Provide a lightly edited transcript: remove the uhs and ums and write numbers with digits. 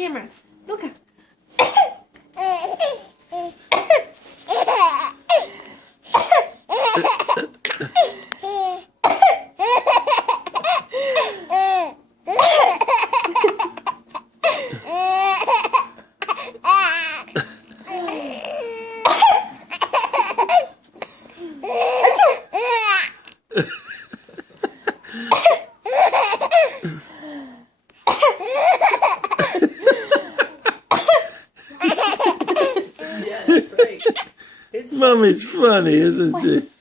camera. Look. Yeah, that's right. Mommy's funny, isn't she?